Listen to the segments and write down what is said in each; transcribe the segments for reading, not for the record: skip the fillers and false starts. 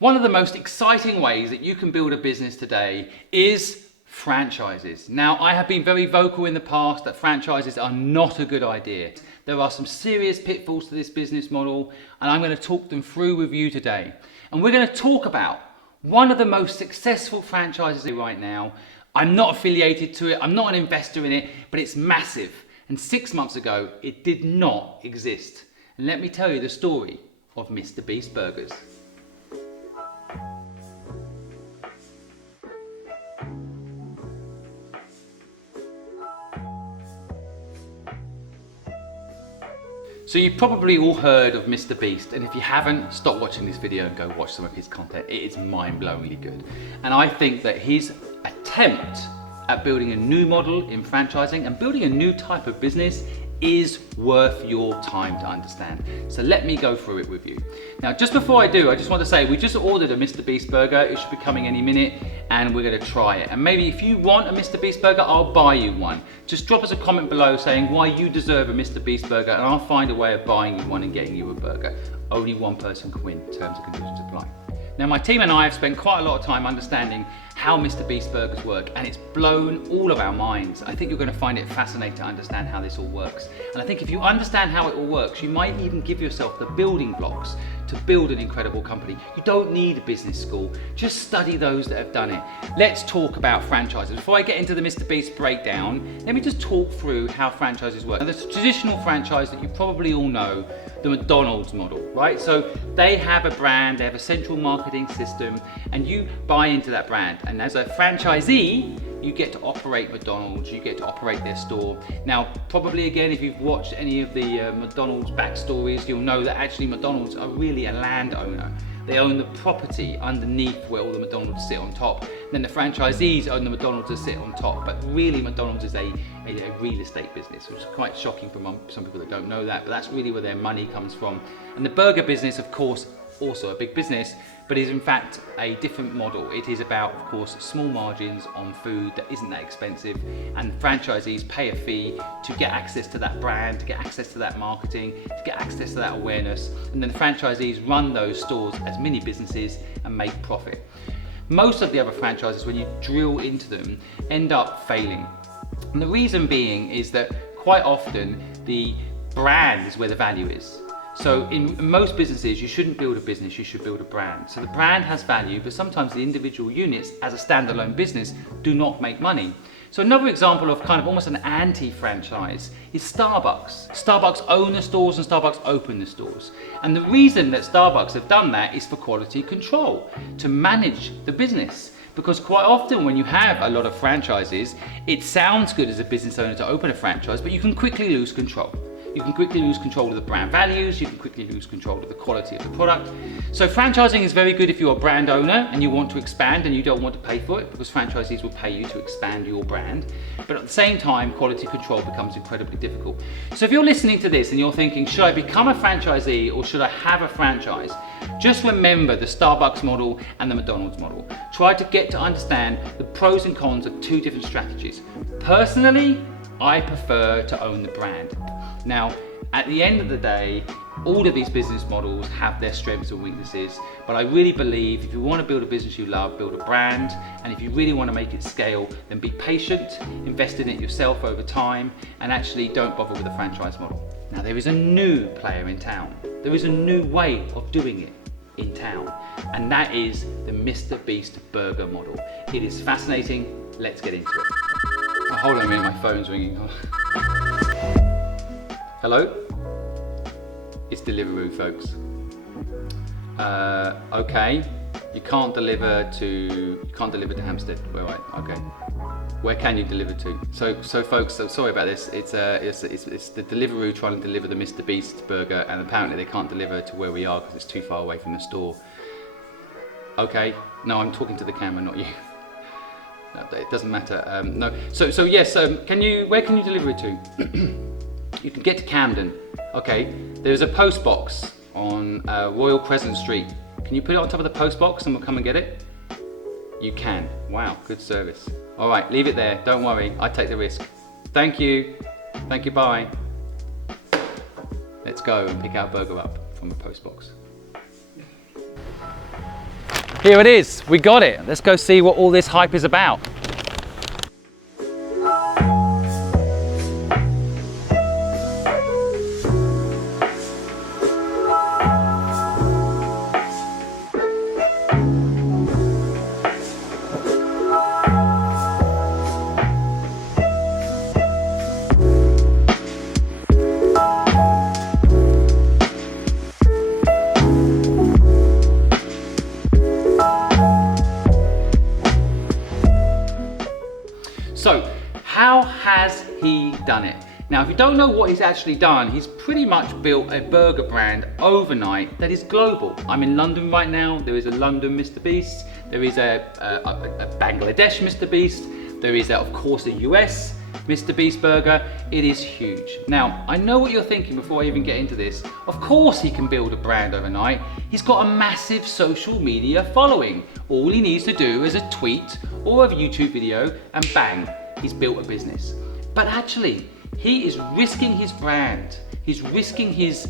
One of the most exciting ways that you can build a business today is franchises. Now, I have been very vocal in the past that franchises are not a good idea. There are some serious pitfalls to this business model, and I'm going to talk them through with you today. And we're going to talk about one of the most successful franchises right now. I'm not affiliated to it, I'm not an investor in it, but it's massive. And 6 months ago, it did not exist. And let me tell you the story of MrBeast Burgers. So you've probably all heard of MrBeast, and if you haven't, stop watching this video and go watch some of his content. It is mind-blowingly good. And I think that his attempt at building a new model in franchising and building a new type of business is worth your time to understand. So let me go through it with you. Now, just before I do, I just want to say we just ordered a MrBeast Burger. It should be coming any minute, and we're going to try it. And maybe if you want a MrBeast Burger, I'll buy you one. Just drop us a comment below saying why you deserve a MrBeast Burger, and I'll find a way of buying you one and getting you a burger. Only one person can win. Terms and conditions apply. Now, my team and I have spent quite a lot of time understanding how MrBeast Burgers work, and it's blown all of our minds. I think you're going to find it fascinating to understand how this all works. And I think if you understand how it all works, you might even give yourself the building blocks to build an incredible company. You don't need a business school, just study those that have done it. Let's talk about franchises. Before I get into the MrBeast breakdown, let me just talk through how franchises work. Now, the traditional franchise that you probably all know, the McDonald's model, right? So they have a brand, they have a central marketing system, and you buy into that brand. And as a franchisee, you get to operate McDonald's, you get to operate their store. Now, probably again, if you've watched any of the McDonald's backstories, you'll know that actually McDonald's are really a landowner. They own the property underneath where all the McDonald's sit on top. Then the franchisees own the McDonald's that sit on top. But really, McDonald's is a real estate business, which is quite shocking for some people that don't know that. But that's really where their money comes from. And the burger business, of course, also a big business, but is in fact a different model. It is about, of course, small margins on food that isn't that expensive, and franchisees pay a fee to get access to that brand, to get access to that marketing, to get access to that awareness, and then the franchisees run those stores as mini businesses and make profit. Most of the other franchises, when you drill into them, end up failing. And the reason being is that quite often the brand is where the value is. So in most businesses, you shouldn't build a business, you should build a brand. So the brand has value, but sometimes the individual units as a standalone business do not make money. So another example of kind of almost an anti-franchise is Starbucks. Starbucks own the stores and Starbucks open the stores. And the reason that Starbucks have done that is for quality control, to manage the business. Because quite often when you have a lot of franchises, it sounds good as a business owner to open a franchise, but you can quickly lose control. You can quickly lose control of the brand values, you can quickly lose control of the quality of the product. So franchising is very good if you're a brand owner and you want to expand and you don't want to pay for it, because franchisees will pay you to expand your brand. But at the same time, quality control becomes incredibly difficult. So if you're listening to this and you're thinking, should I become a franchisee or should I have a franchise? Just remember the Starbucks model and the McDonald's model. Try to get to understand the pros and cons of two different strategies. Personally, I prefer to own the brand. Now, at the end of the day, all of these business models have their strengths and weaknesses, but I really believe if you want to build a business you love, build a brand, and if you really want to make it scale, then be patient, invest in it yourself over time, and actually don't bother with the franchise model. Now, there is a new player in town. There is a new way of doing it in town, and that is the MrBeast Burger model. It is fascinating. Let's get into it. Oh, hold on a minute, my phone's ringing. Hello? It's Deliveroo, folks. Okay. You can't deliver to Hampstead. Right. Okay. Where can you deliver to? So folks, so sorry about this. It's the Deliveroo trying to deliver the MrBeast Burger, and apparently they can't deliver to where we are because it's too far away from the store. Okay. No, I'm talking to the camera, not you. No, it doesn't matter. No. So yes. Where can you deliver it to? You can get to Camden. Okay, there's a post box on Royal Crescent Street. Can you put it on top of the post box and we'll come and get it? You can. Wow, good service. All right, leave it there. Don't worry, I take the risk. Thank you. Thank you, bye. Let's go and pick our burger up from the post box. Here it is, we got it. Let's go see what all this hype is about. So, how has he done it? Now, if you don't know what he's actually done, he's pretty much built a burger brand overnight that is global. I'm in London right now. There is a London MrBeast. There is a Bangladesh MrBeast. There is, of course, a US MrBeast Burger. It is huge. Now, I know what you're thinking before I even get into this. Of course he can build a brand overnight. He's got a massive social media following. All he needs to do is a tweet or a YouTube video and bang, he's built a business. But actually, he is risking his brand. He's risking his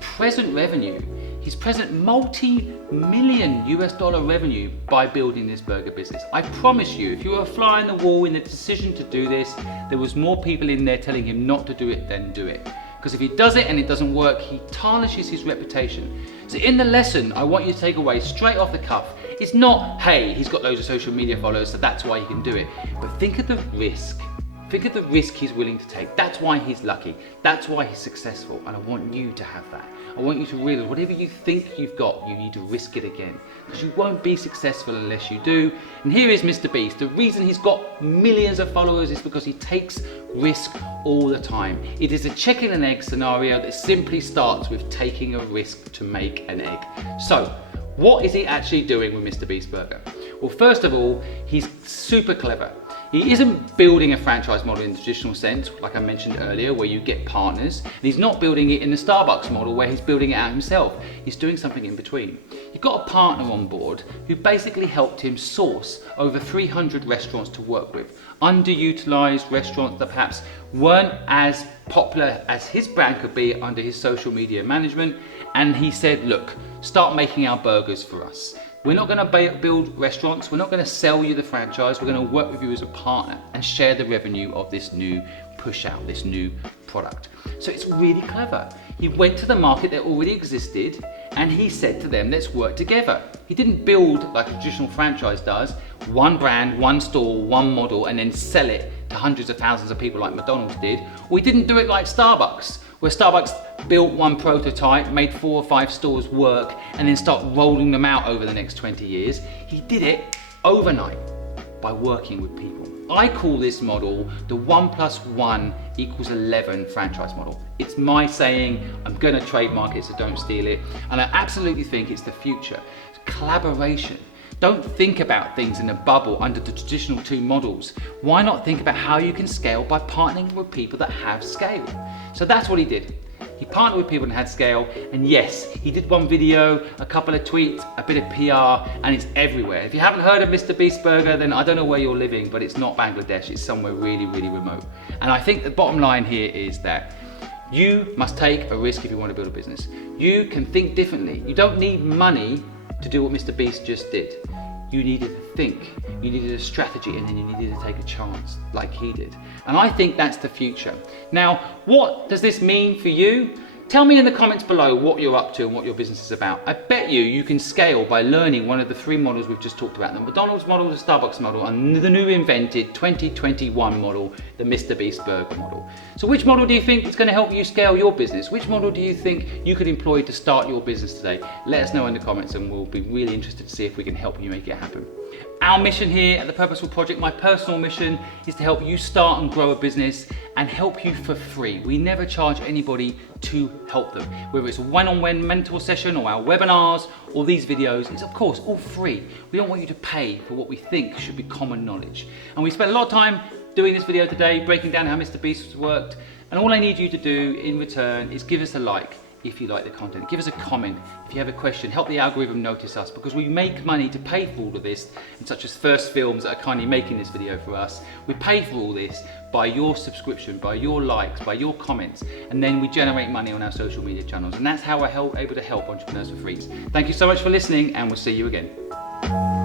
present revenue, his present multi-million US dollar revenue by building this burger business. I promise you, if you were a fly on the wall in the decision to do this, there was more people in there telling him not to do it than do it. Because if he does it and it doesn't work, he tarnishes his reputation. So in the lesson, I want you to take away straight off the cuff, it's not, hey, he's got loads of social media followers, so that's why he can do it. But think of the risk. Think of the risk he's willing to take. That's why he's lucky. That's why he's successful. And I want you to have that. I want you to realize whatever you think you've got, you need to risk it again. Because you won't be successful unless you do. And here is MrBeast. The reason he's got millions of followers is because he takes risk all the time. It is a chicken and egg scenario that simply starts with taking a risk to make an egg. So, what is he actually doing with MrBeast Burger? Well, first of all, he's super clever. He isn't building a franchise model in the traditional sense, like I mentioned earlier, where you get partners. And he's not building it in the Starbucks model where he's building it out himself. He's doing something in between. He got a partner on board who basically helped him source over 300 restaurants to work with. Underutilized restaurants that perhaps weren't as popular as his brand could be under his social media management. And he said, look, start making our burgers for us. We're not going to build restaurants, we're not going to sell you the franchise, we're going to work with you as a partner and share the revenue of this new push out, this new product. So it's really clever. He went to the market that already existed and he said to them, let's work together. He didn't build like a traditional franchise does, one brand, one store, one model, and then sell it to hundreds of thousands of people like McDonald's did. Or he didn't do it like Starbucks, where Starbucks built one prototype, made 4 or 5 stores work, and then start rolling them out over the next 20 years. He did it overnight by working with people. I call this model the 1 + 1 = 11 franchise model. It's my saying, I'm gonna trademark it, so don't steal it. And I absolutely think it's the future. It's collaboration. Don't think about things in a bubble under the traditional 2 models. Why not think about how you can scale by partnering with people that have scale? So that's what he did. He partnered with people and had scale, and yes, he did one video, a couple of tweets, a bit of PR, and it's everywhere. If you haven't heard of MrBeast Burger, then I don't know where you're living, but it's not Bangladesh, it's somewhere really, really remote. And I think the bottom line here is that you must take a risk if you want to build a business. You can think differently. You don't need money to do what MrBeast just did. You needed to think, you needed a strategy, and then you needed to take a chance like he did. And I think that's the future. Now, what does this mean for you? Tell me in the comments below what you're up to and what your business is about. I bet you can scale by learning one of the 3 models we've just talked about. The McDonald's model, the Starbucks model, and the new invented 2021 model, the MrBeast Burger model. So which model do you think is going to help you scale your business? Which model do you think you could employ to start your business today? Let us know in the comments and we'll be really interested to see if we can help you make it happen. Our mission here at the Purposeful Project, my personal mission, is to help you start and grow a business and help you for free. We never charge anybody to help them. Whether it's a one-on-one mentor session or our webinars or these videos, it's of course all free. We don't want you to pay for what we think should be common knowledge. And we spent a lot of time doing this video today, breaking down how MrBeast worked. And all I need you to do in return is give us a like if you like the content. Give us a comment if you have a question. Help the algorithm notice us, because we make money to pay for all of this, and such as First Films that are kindly making this video for us. We pay for all this by your subscription, by your likes, by your comments, and then we generate money on our social media channels, and that's how we're able to help entrepreneurs for free. Thank you so much for listening, and we'll see you again. Bye.